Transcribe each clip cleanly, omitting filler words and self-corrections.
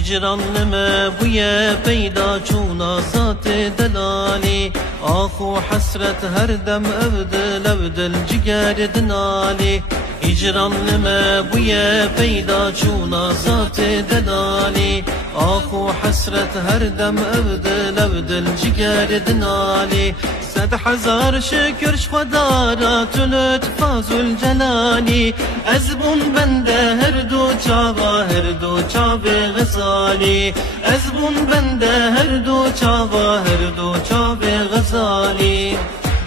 هجران لما بويا بيدا چونا ذات دلالي آخو حسرت هر دم أبدل أبدل جگر دنالي هجران لما بويا بيدا چونا ذات دلالي آخو حسرت هر دم أبدل أبدل جگر دنالي 100,000 شكر خدارات لطفا ذو الجلالي أزبون بنده هردو چاوا هردو چاوه غزالي أزبون بنده هردو چاوا هردو چاوه غزالي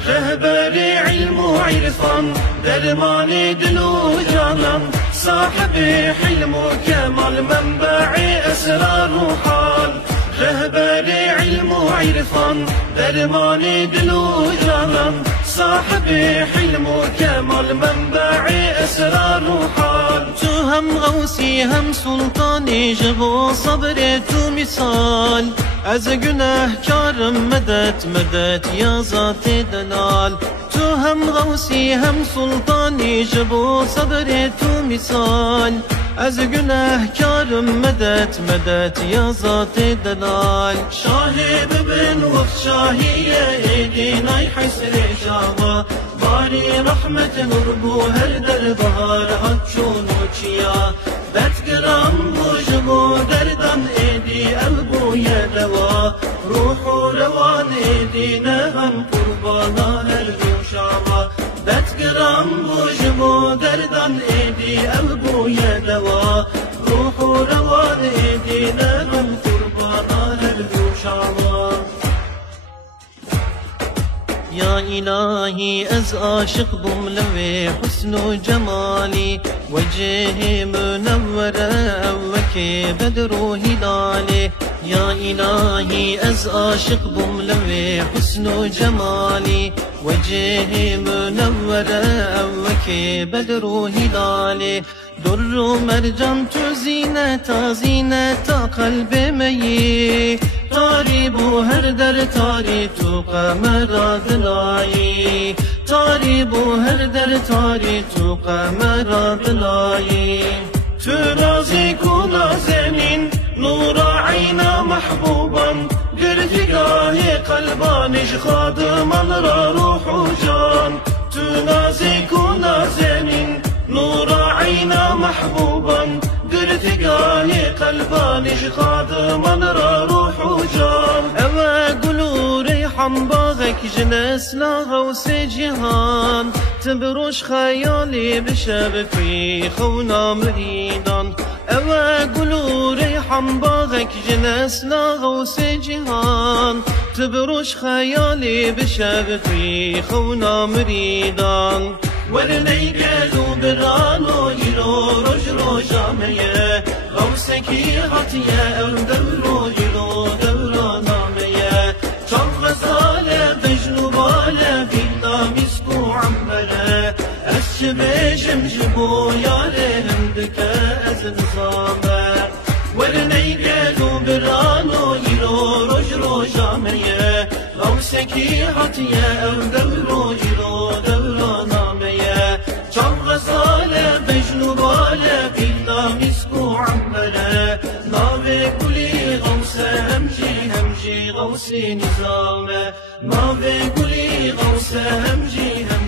رهبر علم وعرفان درمان دل وجانان صاحب حلم وكمال منبع أسرار وحال رهبر علم وعرفان درمان دل وجانان صاحب حلم وكمال منبع أسرار وحال تو هم غوثي هم سلطاني جبو صبر تو مثال از گناهکارم مدد مدد یا ذات دلال تو هم غوثی هم سلطانی جبو صبر تو مثال از گناهکارم مدد مدد یا ذات دلال شاهد بن وقت شاهیه ایدینای حسر شاوا باری رحمت نربو هر در بهار هاتشون وچیا بتگرام بوجبو دردم ایدی البو دوا روح روان ایدینا هم قربانا هر دو شاوا بتگرام بوجبو دردم ایدی البو دوا روح روان ایدینا هم قربانا هر دو شاوا يا إلهي از عاشق بم لوي حسن جمالي وجهي منورة وكي بدر هلالي يا إلهي از عاشق بم لوي حسن جمالي وجهي منورة وكي بدر هلالي در مرجان تو زینتا زینتا قلب می تاری بو هر در تاری تو قمر دلایی تاری بو هر در تاری تو قمر دلایی تو رازی کنا زمین نور عینا محبوبا گرتگاه قلبانش خادمان را روح و جان تو نازی کنا زمین نور عينا محبوبا قرتقاه قلبانش خادمان را روح وجان اما قلو ريحان باغك جنس لا غوث جهان تبروش خيالي بشب في خونا مريدان اما قلو ريحان باغك جنس لا غوث جهان تبروش خيالي بشب في خونا مريدان ورني قالوا برانو يلو رجلو جامية غوسكي غطية او دورو يلو دورو نامية شان غزالة بجنوبالة بينا مسكو عمبلة الشبه جمجبو يالهم بكا از نظامة ورني قالوا برانو يلو رجلو جامية غوسكي غطية او دورو يلو دورو نامية شان غزالة بجنوبالة بينا مسكو عمبلة ناوي قولي غوثة همجي همجي غوثي نظامة ناوي قولي غوثة همجي همجي